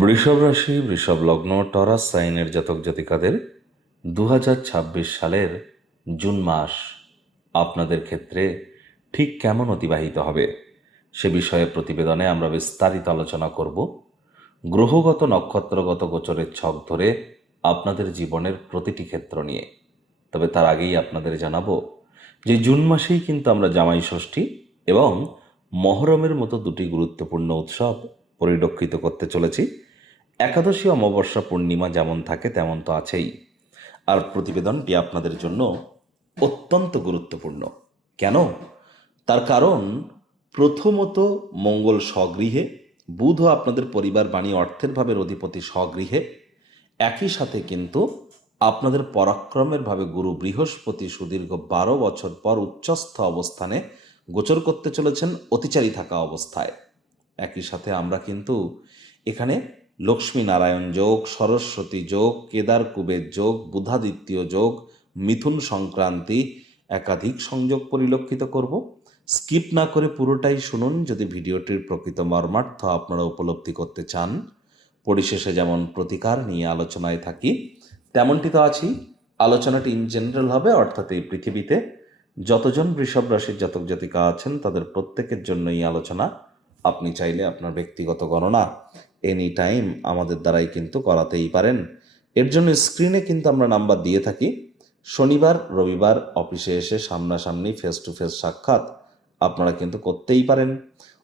বৃষভ রাশি, বৃষভ লগ্ন, টরাস সাইনের জাতক জাতিকাদের 2026 সালের জুন মাস আপনাদের ক্ষেত্রে ঠিক কেমন অতিবাহিত হবে সে বিষয়ে প্রতিবেদনে আমরা বিস্তারিত আলোচনা করব। গ্রহগত নক্ষত্রগত গোচরের ছক ধরে আপনাদের জীবনের প্রতিটি ক্ষেত্র নিয়ে। তবে তার আগেই আপনাদের জানাবো যে জুন মাসেই কিন্তু আমরা জামাই ষষ্ঠী এবং মহরমের মতো দুটি গুরুত্বপূর্ণ উৎসব পরিলক্ষিত করতে চলেছি। একাদশী অমাবস্যা পূর্ণিমা যেমন থাকে তেমন তো আছেই। আর প্রতিবেদনটি আপনাদের জন্য অত্যন্ত গুরুত্বপূর্ণ। কেন? তার কারণ প্রথমত মঙ্গল স্বগৃহে, বুধও আপনাদের পরিবার বাণী অর্থের ভাবের অধিপতি স্বগৃহে, একই সাথে কিন্তু আপনাদের পরাক্রমের ভাবে গুরু বৃহস্পতি সুদীর্ঘ 12 বছর পর উচ্চস্থ অবস্থানে গোচর করতে চলেছেন অতিচারী থাকা অবস্থায়। একই সাথে আমরা কিন্তু এখানে লক্ষ্মী নারায়ণ যোগ, সরস্বতী যোগ, কেদার কুবের যোগ, বুধাদিত্য যোগ, মিথুন সংক্রান্তি একাধিক সংযোগ পরিলক্ষিত করব। স্কিপ না করে পুরোটাই শুনুন যদি ভিডিওটির প্রকৃত মর্মার্থ আপনারা উপলব্ধি করতে চান। পরিশেষে যেমন প্রতিকার নিয়ে আলোচনায় থাকি তেমনটি তো আছেই। আলোচনাটি ইন জেনারেল হবে, অর্থাৎ এই পৃথিবীতে যতজন বৃষভ রাশির জাতক জাতিকা আছেন তাদের প্রত্যেকের জন্য এই আলোচনা। আপনি চাইলে আপনার ব্যক্তিগত গণনা এনি টাইম আমাদের দ্বারাই কিন্তু করাতেই পারেন। এর জন্য স্ক্রিনে কিন্তু আমরা নাম্বার দিয়ে থাকি। শনিবার রবিবার অফিসে এসে সামনাসামনি ফেস টু ফেস সাক্ষাৎ আপনারা কিন্তু করতেই পারেন,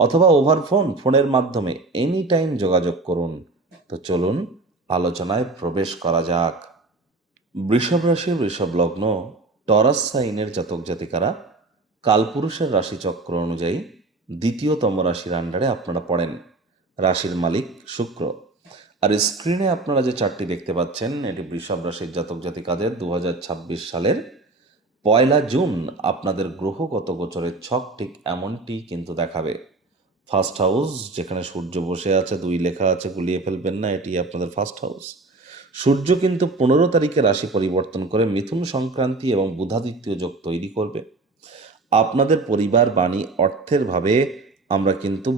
অথবা ওভার ফোনের মাধ্যমে এনি টাইম যোগাযোগ করুন। তো চলুন আলোচনায় প্রবেশ করা যাক। বৃষভ রাশি, বৃষভ লগ্ন, টরাস সাইনের জাতক জাতিকারা কালপুরুষের রাশিচক্র অনুযায়ী দ্বিতীয়তম রাশির আন্ডারে আপনারা পড়েন। রাশির মালিক শুক্র। আর স্ক্রিনে আপনারা যে চার্টটি দেখতে পাচ্ছেন এটি বৃষভ রাশির জাতক জাতিকাদের 2026 সালের 1 জুন আপনাদের গ্রহগত গোচরের ছক ঠিক এমনটি কিন্তু দেখাবে। ফার্স্ট হাউস, যেখানে সূর্য বসে আছে 2 লেখা আছে, গুলিয়ে ফেলবেন না, এটি আপনাদের ফার্স্ট হাউস। সূর্য কিন্তু 15 তারিখে রাশি পরিবর্তন করে মিথুন সংক্রান্তি এবং বুধাদিত্য যোগ তৈরি করবে। আপনাদের পরিবার বাণী অর্থের ভাবে আমরা কিন্তু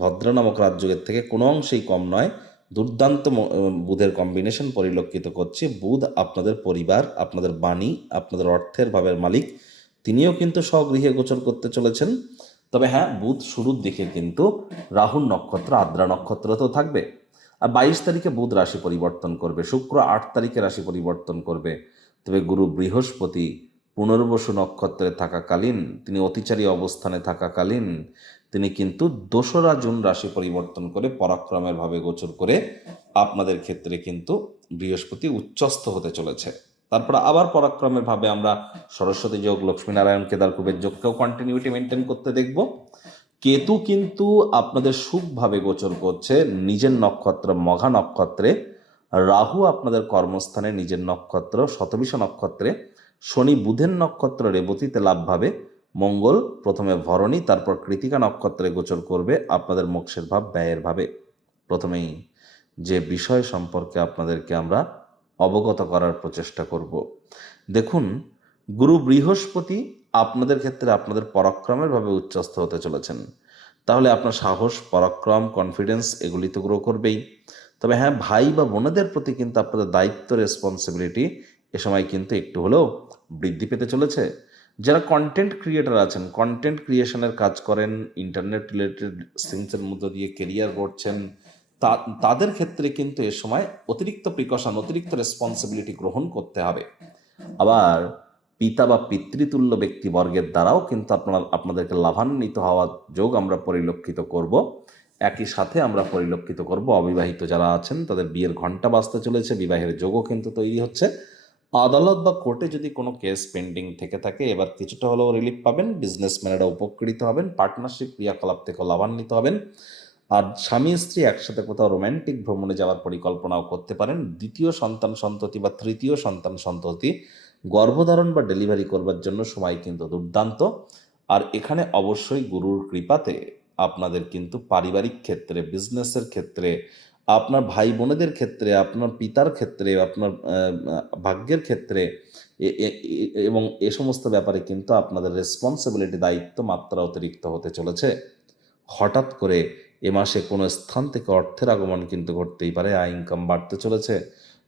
ভদ্রা নামক রাজযোগের থেকে কোনো অংশেই কম নয়, দুর্দান্ত বুধের কম্বিনেশন পরিলক্ষিত করছে। বুধ আপনাদের পরিবার, আপনাদের বাণী, আপনাদের অর্থের ভাবের মালিক, তিনিও কিন্তু স্বগৃহে গোচর করতে চলেছেন। তবে হ্যাঁ, বুধ শুরুর দিকে কিন্তু রাহুর নক্ষত্র আদ্রা নক্ষত্রতেও থাকবে। আর 22 তারিখে বুধ রাশি পরিবর্তন করবে, শুক্র 8 তারিখে রাশি পরিবর্তন করবে। তবে গুরু বৃহস্পতি পুনর্বসু নক্ষত্রে থাকাকালীন, তিনি অতিচারী অবস্থানে থাকাকালীন তিনি কিন্তু 2রা জুন রাশি পরিবর্তন করে পরাক্রমের ভাবে গোচর করে আপনাদের ক্ষেত্রে কিন্তু বৃহস্পতি উচ্চস্থ হতে চলেছে। তারপর আবার পরাক্রমের ভাবে আমরা সরস্বতী যোগ, লক্ষ্মীনারায়ণ, কেদার কুবের যোগকেও কন্টিনিউটি মেনটেন করতে দেখব। কেতু কিন্তু আপনাদের সুখভাবে গোচর করছে নিজের নক্ষত্র মঘা নক্ষত্রে, রাহু আপনাদের কর্মস্থানে নিজের নক্ষত্র শতবিষা নক্ষত্রে, শনি বুধের নক্ষত্র রেবতীতে লাভভাবে, মঙ্গল প্রথমে ভরণী তারপর কৃতিকা নক্ষত্রে গোচর করবে আপনাদের মোক্ষের ভাব ব্যয়ের ভাবে। প্রথমেই যে বিষয় সম্পর্কে আপনাদেরকে আমরা অবগত করার প্রচেষ্টা করব, দেখুন গুরু বৃহস্পতি আপনাদের ক্ষেত্রে আপনাদের পরাক্রমের ভাবে উচ্চস্থ হতে চলেছেন। তাহলে আপনার সাহস, পরাক্রম, কনফিডেন্স এগুলি তো গ্রো করবেই। তবে হ্যাঁ, ভাই বা বোনেদের প্রতি কিন্তু আপনাদের দায়িত্ব, রেসপন্সিবিলিটি এ সময় কিন্তু একটু হলেও বৃদ্ধি পেতে চলেছে। যারা কন্টেন্ট ক্রিয়েটার আছেন, কন্টেন্ট ক্রিয়েশনের কাজ করেন, ইন্টারনেট রিলেটেড থিংসের মধ্য দিয়ে কেরিয়ার গড়ছেন, তাদের ক্ষেত্রে কিন্তু এ সময় অতিরিক্ত প্রিকশন, অতিরিক্ত রেসপন্সিবিলিটি গ্রহণ করতে হবে। আবার পিতা বা পিতৃতুল্য ব্যক্তিবর্গের দ্বারাও কিন্তু আপনাদেরকে লাভান্বিত হওয়ার যোগ আমরা পরিলক্ষিত করব। একই সাথে আমরা পরিলক্ষিত করব অবিবাহিত যারা আছেন তাদের বিয়ের ঘণ্টা বাজতে চলেছে, বিবাহের যোগও কিন্তু তৈরি হচ্ছে। আদালত বা কোর্টে যদি কোনো কেস পেন্ডিং থেকে থাকে এবার কিছুটা হলেও রিলিফ পাবেন, বিজনেসম্যানেরা উপকৃত হবেন, পার্টনারশিপ ক্রিয়াকলাপ থেকে লাভান্বিত হবেন। আর স্বামী স্ত্রী একসাথে কোথাও রোম্যান্টিক ভ্রমণে যাওয়ার পরিকল্পনাও করতে পারেন। দ্বিতীয় সন্তান সন্ততি বা তৃতীয় সন্তান সন্ততি গর্ভধারণ বা ডেলিভারি করবার জন্য সময় কিন্তু দুর্দান্ত। আর এখানে অবশ্যই গুরুর কৃপাতে আপনাদের কিন্তু পারিবারিক ক্ষেত্রে, বিজনেসের ক্ষেত্রে, আপনার ভাই বোনেদের ক্ষেত্রে, আপনার পিতার ক্ষেত্রে, আপনার ভাগ্যের ক্ষেত্রে এবং এ সমস্ত ব্যাপারে কিন্তু আপনাদের রেসপন্সিবিলিটি, দায়িত্ব মাত্রা অতিরিক্ত হতে চলেছে। হঠাৎ করে এ মাসে কোনো স্থান থেকে অর্থের আগমন কিন্তু ঘটতেই পারে, আয় ইনকাম বাড়তে চলেছে।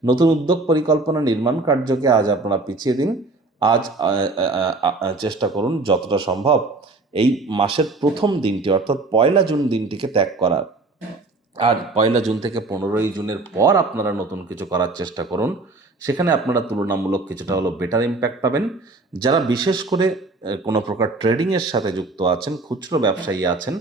নতুন উদ্যোগ পরিকল্পনা নির্মাণ কার্যকে আজ আপনারা পিছিয়ে দিন। আজ চেষ্টা করুন যতটা সম্ভব এই মাসের প্রথম দিনটি অর্থাৎ 1 জুন দিনটিকে ত্যাগ করার। আর 1 জুন থেকে 15 জুনের পর আপনারা নতুন কিছু করার চেষ্টা করুন। সেখানে আপনারা তুলনামূলক কিছুটা হলো বেটার ইম্প্যাক্ট পাবেন। যারা বিশেষ করে কোনো প্রকার ট্রেডিংয়ের সাথে যুক্ত আছেন, খুচরো ব্যবসায়ী আছেন,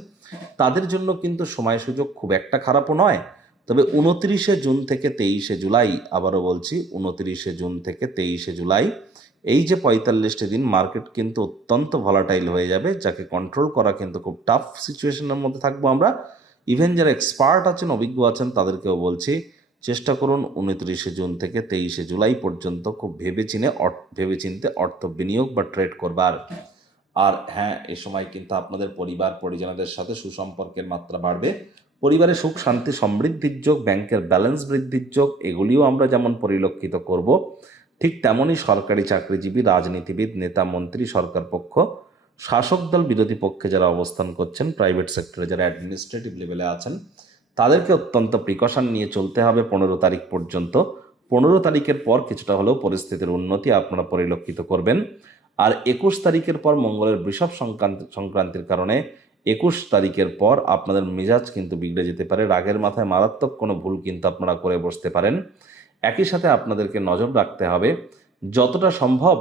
তাদের জন্য কিন্তু সময় সুযোগ খুব একটা খারাপও নয়। তবে 29 জুন থেকে 23 জুলাই, আবারও বলছি 29 জুন থেকে 23 জুলাই, এই যে 45টি দিন মার্কেট কিন্তু অত্যন্ত ভলাটাইল হয়ে যাবে, যাকে কন্ট্রোল করা কিন্তু খুব টাফ সিচুয়েশনের মধ্যে থাকবো আমরা। ইভেন যারা এক্সপার্ট আছেন, অভিজ্ঞ আছেন, তাদেরকেও বলছি চেষ্টা করুন 29 জুন থেকে 23 জুলাই পর্যন্ত খুব ভেবেচিন্তে অর্থ বিনিয়োগ বা ট্রেড করবার। আর হ্যাঁ, এ সময় কিন্তু আপনাদের পরিবার পরিজনদের সাথে সুসম্পর্কের মাত্রা বাড়বে। পরিবারে সুখ শান্তি সমৃদ্ধির যোগ, ব্যাংকের ব্যালেন্স বৃদ্ধির যোগ, এগুলিও আমরা যেমন পরিলক্ষিত করব, ঠিক তেমনই সরকারি চাকরিজীবী, রাজনীতিবিদ, নেতা মন্ত্রী, সরকার পক্ষ, শাসক দল, বিরোধী পক্ষে যারা অবস্থান করছেন, প্রাইভেট সেক্টরে যারা অ্যাডমিনিস্ট্রেটিভ লেভেলে আছেন, তাদেরকে অত্যন্ত প্রিকশন নিয়ে চলতে হবে 15 তারিখ পর্যন্ত। 15 তারিখের পর কিছুটা হলেও পরিস্থিতির উন্নতি আপনারা পরিলক্ষিত করবেন। আর 21 তারিখের পর মঙ্গলের বৃষভ সংক্রান্তির কারণে 21 তারিখের পর আপনাদের মেজাজ কিন্তু বিগড়ে যেতে পারে। রাগের মাথায় মারাত্মক কোনো ভুল কিন্তু আপনারা করে বসতে পারেন। একই সাথে আপনাদেরকে নজর রাখতে হবে যতটা সম্ভব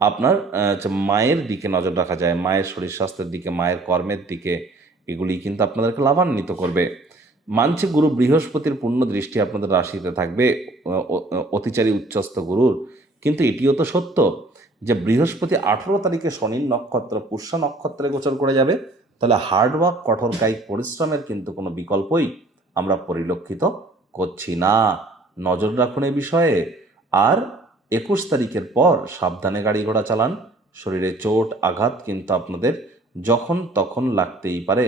আপনার মায়ের দিকে নজর রাখা যায়, মায়ের শরীর স্বাস্থ্যের দিকে, মায়ের কর্মের দিকে, এগুলি কিন্তু আপনাদেরকে লাভান্বিত করবে। মানছি গুরু বৃহস্পতির পূর্ণ দৃষ্টি আপনাদের রাশিতে থাকবে, অতিচারী উচ্চস্থ গুরুর, কিন্তু এটিও তো সত্য যে বৃহস্পতি 18 তারিখে শনির নক্ষত্র পুষ্যা নক্ষত্রে গোচর করে যাবে। তাহলে হার্ডওয়ার্ক, কঠোর কায়িক পরিশ্রমের কিন্তু কোনো বিকল্পই আমরা পরিলক্ষিত করছি না। নজর রাখুন এই বিষয়ে। আর 21 তারিখের পর সাবধানে গাড়ি ঘোড়া চালান। শরীরে চোট আঘাত কিন্তু আপনাদের যখন তখন লাগতেই পারে।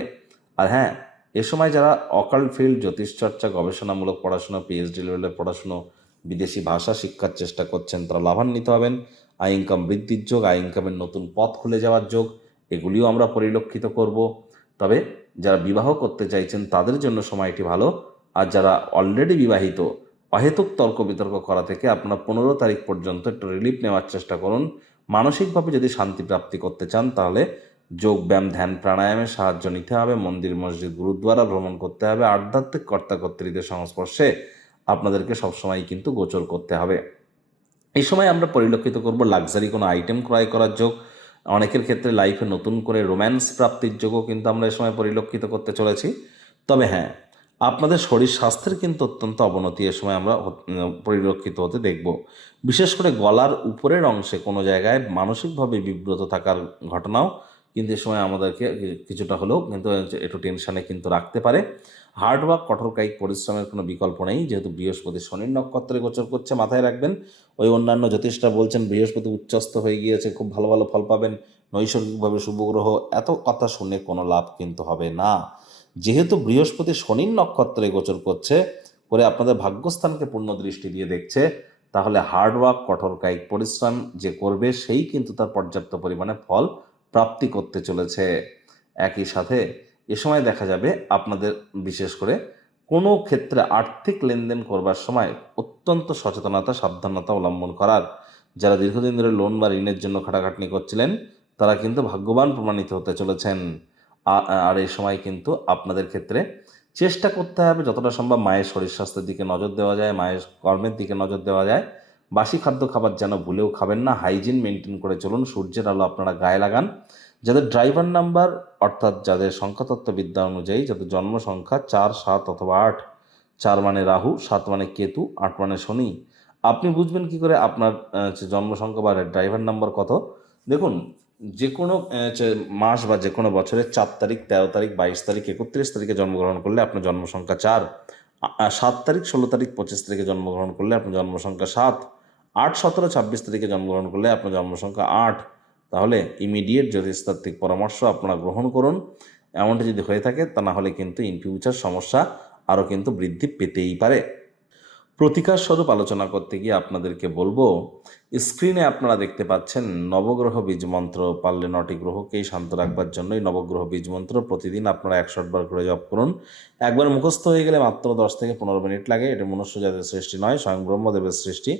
আর হ্যাঁ, এ সময় যারা অকাল্ট ফিল্ড, জ্যোতিষচর্চা, গবেষণামূলক পড়াশুনো, পিএইচডি লেভেলের পড়াশুনো, বিদেশি ভাষা শিক্ষার চেষ্টা করছেন, তারা লাভান্বিত হবেন। আয় ইনকাম বৃদ্ধির যোগ, আয় ইনকামের নতুন পথ খুলে যাওয়ার যোগ, এগুলিও আমরা পরিলক্ষিত করব। তবে যারা বিবাহ করতে চাইছেন তাদের জন্য সময়টি ভালো। আর যারা অলরেডি বিবাহিত, অহেতুক তর্ক বিতর্ক করা থেকে আপনারা 15 তারিখ পর্যন্ত একটু রিলিফ নেওয়ার চেষ্টা করুন। মানসিকভাবে যদি শান্তি প্রাপ্তি করতে চান, তাহলে যোগ ব্যায়াম, ধ্যান, প্রাণায়ামের সাহায্য নিতে হবে। মন্দির, মসজিদ, গুরুদ্বারা ভ্রমণ করতে হবে। আধ্যাত্মিক কর্তাকর্ত্রীদের সংস্পর্শে আপনাদেরকে সবসময় কিন্তু গোচর করতে হবে। এই সময় আমরা পরিলক্ষিত করব লাক্সারি কোনো আইটেম ক্রয় করার যোগ। অনেকের ক্ষেত্রে লাইফে নতুন করে রোম্যান্স প্রাপ্তির যোগও কিন্তু আমরা এই সময় পরিলক্ষিত করতে চলেছি। তবে হ্যাঁ, আপনাদের শরীর স্বাস্থ্যের কিন্তু অত্যন্ত অবনতি এ সময় আমরা পরিলক্ষিত হতে দেখব। বিশেষ করে গলার উপরের অংশে কোনো জায়গায় মানসিকভাবে বিব্রত থাকার ঘটনাও কিন্তু এ সময় আমাদেরকে কিছুটা হলেও কিন্তু একটু টেনশানে কিন্তু রাখতে পারে। হার্ডওয়ার্ক, কঠোর কায়িক পরিশ্রমের কোনো বিকল্প নেই, যেহেতু বৃহস্পতি শনির নক্ষত্রে গোচর করছে। মাথায় রাখবেন, ওই অন্যান্য জ্যোতিষরা বলছেন বৃহস্পতি উচ্চস্থ হয়ে গিয়েছে, খুব ভালো ভালো ফল পাবেন, নৈসর্গিকভাবে শুভ গ্রহ, এত কথা শুনে কোনো লাভ কিন্তু হবে না। যেহেতু বৃহস্পতি শনির নক্ষত্রে গোচর করছে, করে আপনাদের ভাগ্যস্থানকে পূর্ণ দৃষ্টি দিয়ে দেখছে, তাহলে হার্ডওয়ার্ক, কঠোর কায়িক পরিশ্রম যে করবে সেই কিন্তু তার পর্যাপ্ত পরিমাণে ফল প্রাপ্তি করতে চলেছে। একই সাথে এ সময় দেখা যাবে আপনাদের বিশেষ করে কোনো ক্ষেত্রে আর্থিক লেনদেন করবার সময় অত্যন্ত সচেতনতা, সাবধানতা অবলম্বন করার। যারা দীর্ঘদিন ধরে লোন বা ঋণের জন্য খাটাখাটনি করছিলেন, তারা কিন্তু ভাগ্যবান প্রমাণিত হতে চলেছেন। আর এই সময় কিন্তু আপনাদের ক্ষেত্রে চেষ্টা করতে হবে যতটা সম্ভব মায়ের শরীর স্বাস্থ্যের দিকে নজর দেওয়া যায়, মায়ের কর্মের দিকে নজর দেওয়া যায়। বাসি খাদ্য খাবার যেন ভুলেও খাবেন না, হাইজিন মেনটেন করে চলুন। সূর্যের আলো আপনারা গায়ে লাগান। যাদের ড্রাইভার নাম্বার, অর্থাৎ যাদের সংখ্যাতত্ত্ববিদ্যা অনুযায়ী যাদের জন্ম সংখ্যা 4, 7 অথবা 8, 4 মানে রাহু, 7 মানে কেতু, 8 মানে শনি, আপনি বুঝবেন কি করে আপনার জন্ম সংখ্যা বা ড্রাইভার নাম্বার কত? দেখুন, যে কোনো মাস বা যে কোনো বছরের 4 তারিখ, 13 তারিখ, 22 তারিখ, 31 তারিখে জন্মগ্রহণ করলে আপনার জন্ম সংখ্যা 4, 7 তারিখ, 16 তারিখ, 25 তারিখে জন্মগ্রহণ করলে আপনার জন্ম সংখ্যা 7, 8, 17, 26 তারিখে জন্মগ্রহণ করলে আপনার জন্ম সংখ্যা 8। তাহলে ইমিডিয়েট জ্যোতিষতাত্ত্বিক পরামর্শ আপনারা গ্রহণ করুন। এমনটি যদি হয়ে থাকে, তা না হলে কিন্তু ইন ফিউচার সমস্যা আরও কিন্তু বৃদ্ধি পেতেই পারে। প্রতিকার স্বরূপ আলোচনা করতে গিয়ে আপনাদেরকে বলবো, স্ক্রিনে আপনারা দেখতে পাচ্ছেন নবগ্রহ বীজ মন্ত্র। পারলে 9টি গ্রহকেই শান্ত রাখবার জন্যই নবগ্রহ বীজ মন্ত্র প্রতিদিন আপনারা 100 বার করে জপ করুন। একবার মুখস্থ হয়ে গেলে মাত্র 10 থেকে 15 মিনিট লাগে। এটা মনুষ্য জাতির সৃষ্টি নয়, স্বয়ং ব্রহ্মদেবের সৃষ্টি,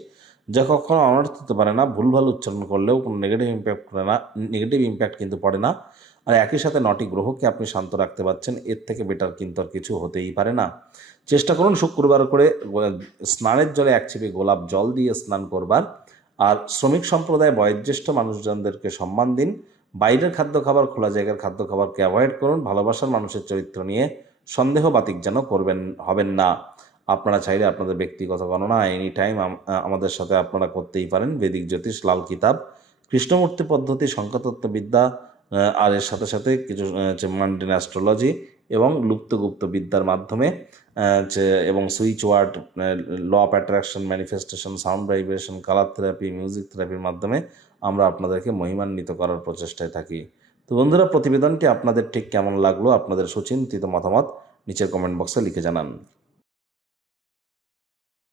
যা কখনো অনর্থ হতে পারে না। ভুলভাল উচ্চারণ করলেও কোনো নেগেটিভ ইম্প্যাক্ট কিন্তু পড়ে না। আর একই সাথে 9টি গ্রহকে আপনি শান্ত রাখতে পারছেন, এর থেকে বেটার কিন্তু আর কিছু হতেই পারে না। চেষ্টা করুন শুক্রবার করে স্নানের জলে 1 চিপি গোলাপ জল দিয়ে স্নান করবার। আর শ্রমিক সম্প্রদায় বয়োজ্যেষ্ঠ মানুষজনদেরকে সম্মান দিন। বাইরের খাদ্য খাবার, খোলা জায়গার খাদ্য খাবারকে অ্যাভয়েড করুন। ভালোবাসার মানুষের চরিত্র নিয়ে সন্দেহবাতিক যেন হবেন না। আপনারা চাইলে আপনাদের ব্যক্তিগত গণনা এনি টাইম আমাদের সাথে আপনারা করতেই পারেন। বৈদিক জ্যোতিষ, লাল কিতাব, কৃষ্ণমূর্তি পদ্ধতি, সংখ্যাতত্ত্ববিদ্যা, আর এর সাথে সাথে কিছু মান্ডেন অ্যাস্ট্রোলজি এবং লুপ্তগুপ্ত বিদ্যার মাধ্যমে এবং switch word, law of attraction, manifestation, sound vibration, colour therapy, music থেরাপির মাধ্যমে আমরা আপনাদেরকে মহিমান্বিত করার প্রচেষ্টায় থাকি। তো বন্ধুরা, প্রতিবেদনটি আপনাদের ঠিক কেমন লাগলো, আপনাদের সুচিন্তিত মতামত নিচের কমেন্ট বক্সে লিখে জানান।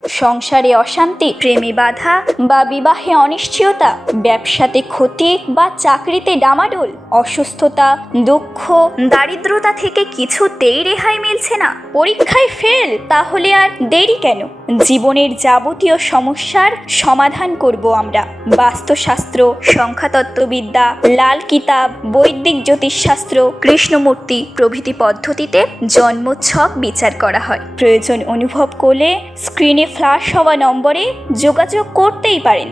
সংসারে অশান্তি, প্রেমে বাধা বা বিবাহে অনিশ্চয়তা, ব্যবসাতে ক্ষতি বা চাকরিতে ডামাডোল, অসুস্থতা, দুঃখ, দারিদ্রতা থেকে কিছুতেই রেহাই মিলছে না, পরীক্ষায় ফেল, তাহলে আর দেরি কেন? জীবনের যাবতীয় সমস্যার সমাধান করব আমরা। বাস্তুশাস্ত্র, সংখ্যাতত্ত্ববিদ্যা, লাল কিতাব, বৈদিক জ্যোতিষশাস্ত্র, কৃষ্ণমূর্তি প্রভৃতি পদ্ধতিতে জন্মছক বিচার করা হয়। প্রয়োজন অনুভব করলে স্ক্রিনে ফ্ল্যাশ হওয়া নম্বরে যোগাযোগ করতেই পারেন।